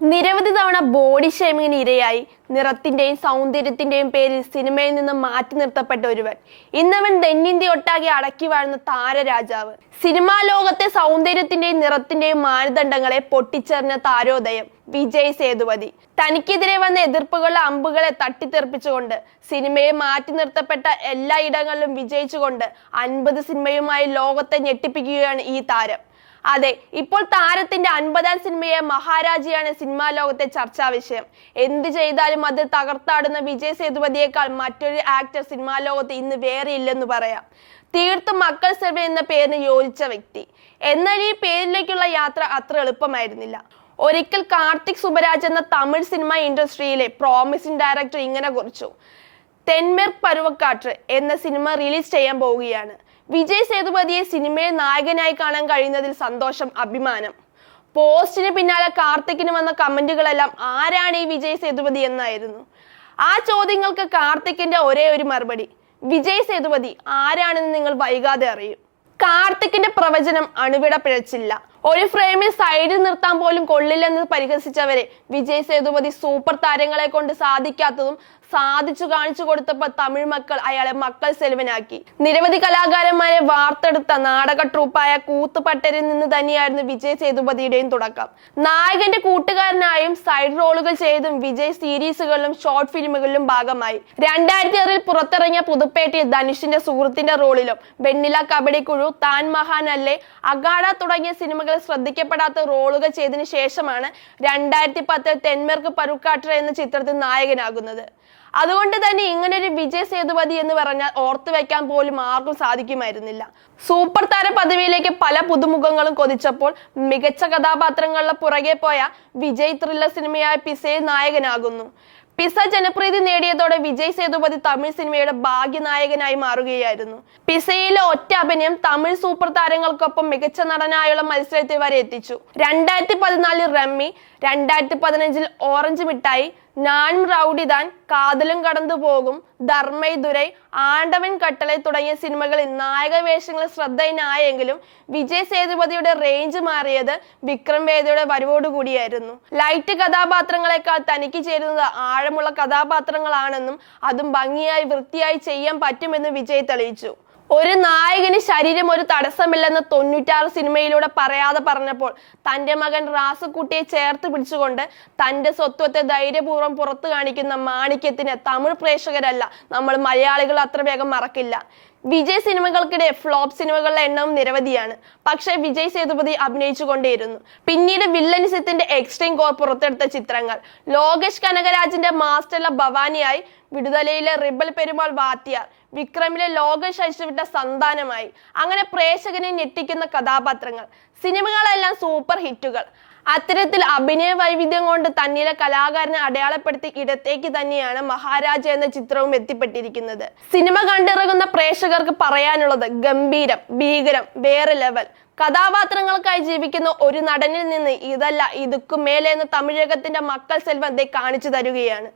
നിരവധി തവണ ബോഡി ഷേമിങ്ങിന് ഇരയായി നിറത്തിന്റെയും സൗന്ദര്യത്തിന്റെയും പേരിൽ സിനിമയിൽ നിന്ന് മാറ്റി നിർത്തപ്പെട്ട ഒരുവൻ. ഇന്നവൻ തെന്നിന്ത്യ ഒട്ടാകെ അടക്കി വാഴുന്ന താരരാജാവ്. സിനിമാ ലോകത്തെ സൗന്ദര്യത്തിന്റെയും നിറത്തിന്റെയും മാനദണ്ഡങ്ങളെ പൊട്ടിച്ചെറിഞ്ഞ താരോദയം വിജയ് സേതുപതി. തനിക്കെതിരെ വന്ന എതിർപ്പുകളുടെ അമ്പുകളെ തട്ടിത്തെറിപ്പിച്ചുകൊണ്ട് സിനിമയെ മാറ്റി നിർത്തപ്പെട്ട എല്ലാ ഇടങ്ങളിലും വിജയിച്ചുകൊണ്ട് 50 സിനിമയുമായി ലോകത്തെ ഞെട്ടിപ്പിക്കുകയാണ് ഈ താരം. അതെ, ഇപ്പോൾ താരത്തിന്റെ 50ാം സിനിമയെ മഹാരാജയാണ് സിനിമാ ലോകത്തെ ചർച്ചാ വിഷയം. എന്ത് ചെയ്താലും അത് തകർത്താടുന്ന വിജയ് സേതുപതിയേക്കാൾ മറ്റൊരു ആക്ടർ സിനിമാ ലോകത്ത് ഇന്ന് വേറെ ഇല്ലെന്ന് പറയാം. തീർത്തും മക്കൾ സെൽവൻ എന്ന പേരിന് യോജിച്ച വ്യക്തി. എന്നാൽ ഈ പേരിലേക്കുള്ള യാത്ര അത്ര എളുപ്പമായിരുന്നില്ല. ഒരിക്കൽ കാർത്തിക് സുബരാജ് എന്ന തമിഴ് സിനിമ ഇൻഡസ്ട്രിയിലെ പ്രോമിസിംഗ് ഡയറക്ടർ ഇങ്ങനെ കുറിച്ചു: തെന്മേർക്ക് പരുവക്കാറ്റ് എന്ന സിനിമ റിലീസ് ചെയ്യാൻ പോവുകയാണ്. വിജയ് സേതുപതിയെ സിനിമയിൽ നായകനായി കാണാൻ കഴിയുന്നതിൽ സന്തോഷം, അഭിമാനം. പോസ്റ്റിന് പിന്നാലെ കാർത്തിക്കിന് വന്ന കമന്റുകളെല്ലാം ആരാണ് ഈ വിജയ് സേതുപതി എന്നായിരുന്നു. ആ ചോദ്യങ്ങൾക്ക് കാർത്തിക്കിന്റെ ഒരേ ഒരു മറുപടി: വിജയ് സേതുപതി ആരാണെന്ന് നിങ്ങൾ വൈകാതെ അറിയും. കാർത്തിക്കിന്റെ പ്രവചനം അണുവിട പിഴച്ചില്ല. ഒരു ഫ്രെയിമിൽ സൈഡിൽ നിർത്താൻ പോലും കൊള്ളില്ലെന്ന് പരിഹസിച്ചവരെ വിജയ് സേതുപതി സൂപ്പർ താരങ്ങളെ കൊണ്ട് സാധിക്കാത്തതും സാധിച്ചു കാണിച്ചു കൊടുത്തപ്പോൾ തമിഴ് മക്കൾ അയാളെ മക്കൾ സെൽവനാക്കി. നിരവധി കലാകാരന്മാരെ വാർത്തെടുത്ത നാടക ട്രൂപ്പായ കൂത്തുപട്ടരിൽ നിന്ന് തന്നെയായിരുന്നു വിജയ് സേതുപതിയുടെയും തുടക്കം. നായകന്റെ കൂട്ടുകാരനായും സൈഡ് റോളുകൾ ചെയ്തും വിജയ് സീരീസുകളിലും ഷോർട്ട് ഫിലിമുകളിലും ഭാഗമായി. 2006 പുറത്തിറങ്ങിയ പുതുപ്പേട്ടയിൽ ധനുഷിന്റെ സുഹൃത്തിന്റെ റോളിലും വെണ്ണില കബഡിക്കുഴു, താൻ മഹാൻ അല്ലേ, അഗാഡ തുടങ്ങിയ സിനിമകളിൽ ശ്രദ്ധിക്കപ്പെടാത്ത റോളുകൾ ചെയ്തതിനു ശേഷമാണ് 2010 തെന്മേർക്ക് പരുക്കാട്ട് എന്ന ചിത്രത്തിൽ നായകനാകുന്നത്. അതുകൊണ്ട് തന്നെ ഇങ്ങനൊരു വിജയ് സേതുപതി എന്ന് പറഞ്ഞാൽ ഓർത്തു വെക്കാൻ പോലും ആർക്കും സാധിക്കുമായിരുന്നില്ല. സൂപ്പർ താര പദവിയിലേക്ക് പല പുതുമുഖങ്ങളും കൊതിച്ചപ്പോൾ മികച്ച കഥാപാത്രങ്ങളുടെ പുറകെ പോയ വിജയ് ത്രില്ലർ സിനിമയായ പിസയിൽ നായകനാകുന്നു. പിസ ജനപ്രീതി നേടിയതോടെ വിജയ് സേതുപതി തമിഴ് സിനിമയുടെ ഭാഗ്യനായകനായി മാറുകയായിരുന്നു. പിസയിലെ ഒറ്റ അഭിനയം തമിഴ് സൂപ്പർ താരങ്ങൾക്കൊപ്പം മികച്ച നടനായുള്ള മത്സരത്തിൽ വരെ എത്തിച്ചു. 2014 റമ്മി, 2015 ഓറഞ്ച് മിഠായി, ഞാനും റൗഡിദാൻ, കാതലും കടന്നു പോകും, ധർമ്മൈദുരൈ, ആണ്ടവൻ കട്ടളை തുടങ്ങിയ സിനിമകളിൽ നായക വേഷങ്ങളിൽ ശ്രദ്ധേയനായെങ്കിലും വിജയ് സേതുപതിയുടെ റേഞ്ച് മാറിയത് വിക്രം വേദയുടെ വരവോടുകൂടിയായിരുന്നു. ലൈറ്റ് കഥാപാത്രങ്ങളെക്കാൾ തനിക്ക് ചേരുന്നത് ആഴമുള്ള കഥാപാത്രങ്ങളാണെന്നും അതും ഭംഗിയായി വൃത്തിയായി ചെയ്യാൻ പറ്റുമെന്ന് വിജയ് തെളിയിച്ചു. ഒരു നായകന് ശരീരം ഒരു തടസ്സമില്ലെന്ന് 96 സിനിമയിലൂടെ പറയാതെ പറഞ്ഞപ്പോൾ തന്റെ മകൻ റാസുക്കുട്ടിയെ ചേർത്ത് പിടിച്ചുകൊണ്ട് തന്റെ സ്വത്വത്തെ ധൈര്യപൂർവ്വം പുറത്തു കാണിക്കുന്ന മാണിക്യത്തിന് തമിഴ് പ്രേക്ഷകരല്ല, നമ്മൾ മലയാളികൾ അത്ര വേഗം മറക്കില്ല. വിജയ് സിനിമകൾക്കിടെ ഫ്ലോപ്പ് സിനിമകളുടെ എണ്ണവും നിരവധിയാണ്. പക്ഷെ വിജയ് സേതുപതി അഭിനയിച്ചുകൊണ്ടേയിരുന്നു. പിന്നീട് വില്ലനിസത്തിന്റെ എക്സ്ട്രീം കോർ പുറത്തെടുത്ത ചിത്രങ്ങൾ, ലോകേഷ് കനകരാജിന്റെ മാസ്റ്ററിലെ ഭവാനിയായി, വിടുതലയിലെ റിബൽ പെരുമാൾ വാത്തിയാർ, വിക്രമിലെ ലോകേഷ് അഴിച്ചുവിട്ട സന്താനമായി, അങ്ങനെ പ്രേക്ഷകനെ ഞെട്ടിക്കുന്ന കഥാപാത്രങ്ങൾ. സിനിമകളെല്ലാം സൂപ്പർ ഹിറ്റുകൾ. അത്തരത്തിൽ അഭിനയ വൈവിധ്യം കൊണ്ട് തന്നിലെ കലാകാരനെ അടയാളപ്പെടുത്തി ഇടത്തേക്ക് തന്നെയാണ് മഹാരാജ എന്ന ചിത്രവും എത്തിപ്പെട്ടിരിക്കുന്നത്. സിനിമ കണ്ടിറങ്ങുന്ന പ്രേക്ഷകർക്ക് പറയാനുള്ളത് ഗംഭീരം, ഭീകരം, വേറെ ലെവൽ. കഥാപാത്രങ്ങൾക്കായി ജീവിക്കുന്ന ഒരു നടനിൽ നിന്ന് ഇതല്ല ഇതുക്കും മേലെ എന്ന് തമിഴകത്തിന്റെ മക്കൾ സെൽവൻ കാണിച്ചു തരുകയാണ്.